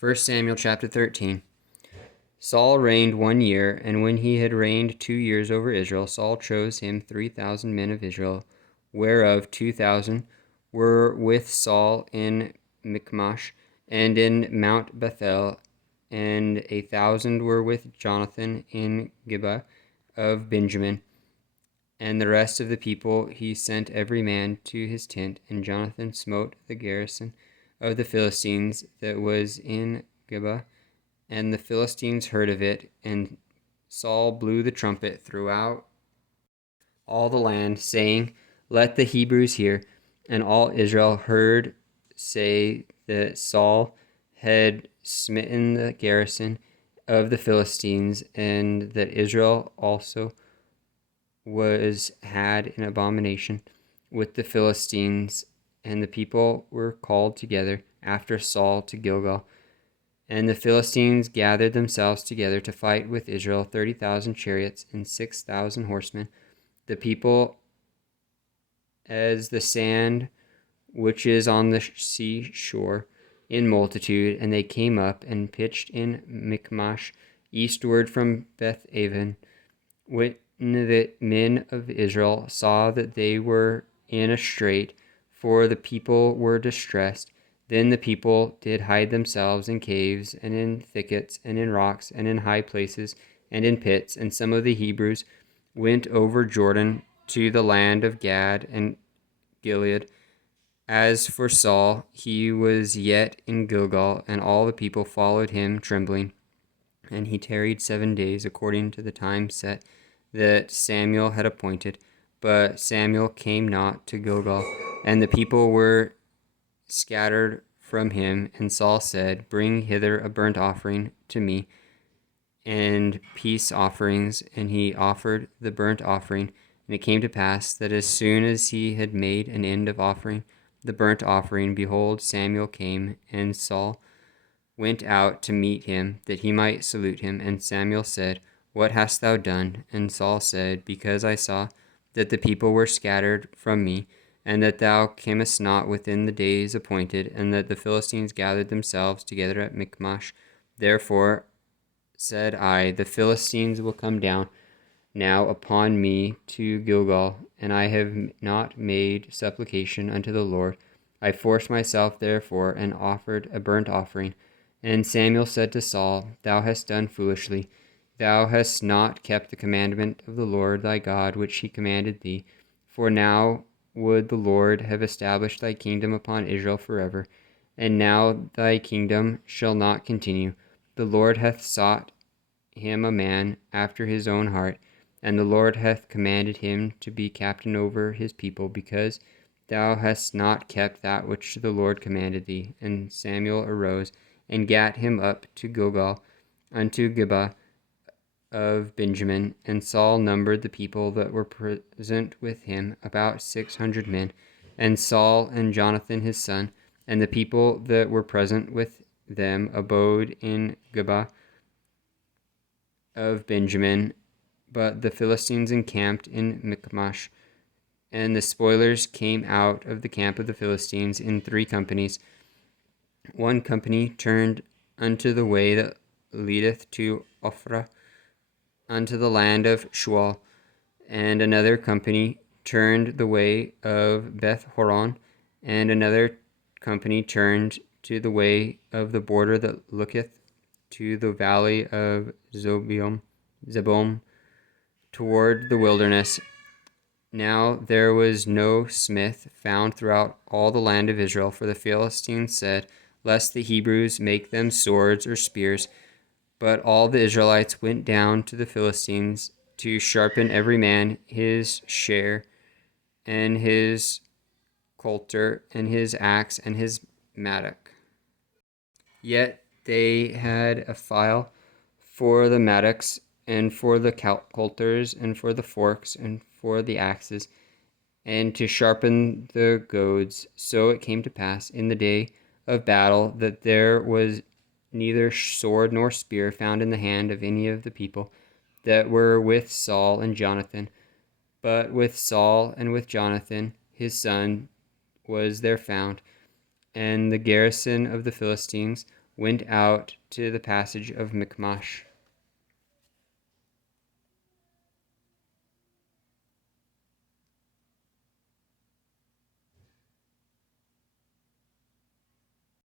1 Samuel chapter 13. Saul reigned 1 year, and when he had reigned 2 years over Israel, Saul chose him 3,000 men of Israel, whereof 2,000 were with Saul in Michmash and in Mount Bethel, and 1,000 were with Jonathan in Gibeah of Benjamin. And the rest of the people he sent every man to his tent, and Jonathan smote the garrison of the Philistines that was in Gibeah. And the Philistines heard of it, and Saul blew the trumpet throughout all the land, saying, Let the Hebrews hear. And all Israel heard say that Saul had smitten the garrison of the Philistines, and that Israel also had an abomination with the Philistines. And the people were called together after Saul to Gilgal. And the Philistines gathered themselves together to fight with Israel, 30,000 chariots and 6,000 horsemen. The people as the sand which is on the seashore in multitude. And they came up and pitched in Michmash, eastward from Beth-aven. When the men of Israel saw that they were in a strait, for the people were distressed, then the people did hide themselves in caves, and in thickets, and in rocks, and in high places, and in pits. And some of the Hebrews went over Jordan to the land of Gad and Gilead. As for Saul, he was yet in Gilgal, and all the people followed him trembling. And he tarried 7 days, according to the time set that Samuel had appointed. But Samuel came not to Gilgal, and the people were scattered from him. And Saul said, Bring hither a burnt offering to me, and peace offerings. And he offered the burnt offering. And it came to pass that as soon as he had made an end of offering the burnt offering, behold, Samuel came, and Saul went out to meet him, that he might salute him. And Samuel said, What hast thou done? And Saul said, Because I saw that the people were scattered from me, and that thou camest not within the days appointed, and that the Philistines gathered themselves together at Michmash. Therefore said I, The Philistines will come down now upon me to Gilgal, and I have not made supplication unto the Lord. I forced myself therefore, and offered a burnt offering. And Samuel said to Saul, Thou hast done foolishly. Thou hast not kept the commandment of the Lord thy God, which he commanded thee. For now would the Lord have established thy kingdom upon Israel forever. And now thy kingdom shall not continue. The Lord hath sought him a man after his own heart, and the Lord hath commanded him to be captain over his people, because thou hast not kept that which the Lord commanded thee. And Samuel arose and gat him up to Gilgal, unto Gibeah of Benjamin. And Saul numbered the people that were present with him, about 600 men. And Saul and Jonathan his son, and the people that were present with them, abode in Gibeah of Benjamin. But the Philistines encamped in Michmash. And the spoilers came out of the camp of the Philistines in 3 companies. One company turned unto the way that leadeth to Ophrah, unto the land of Shual. And another company turned the way of Beth Horon, and another company turned to the way of the border that looketh to the valley of Zebom, toward the wilderness. Now there was no smith found throughout all the land of Israel, for the Philistines said, Lest the Hebrews make them swords or spears. But all the Israelites went down to the Philistines to sharpen every man his share, and his coulter, and his axe, and his mattock. Yet they had a file for the mattocks, and for the coulters, and for the forks, and for the axes, and to sharpen the goads. So it came to pass in the day of battle that there was neither sword nor spear found in the hand of any of the people that were with Saul and Jonathan, but with Saul and with Jonathan his son was there found. And the garrison of the Philistines went out to the passage of Michmash.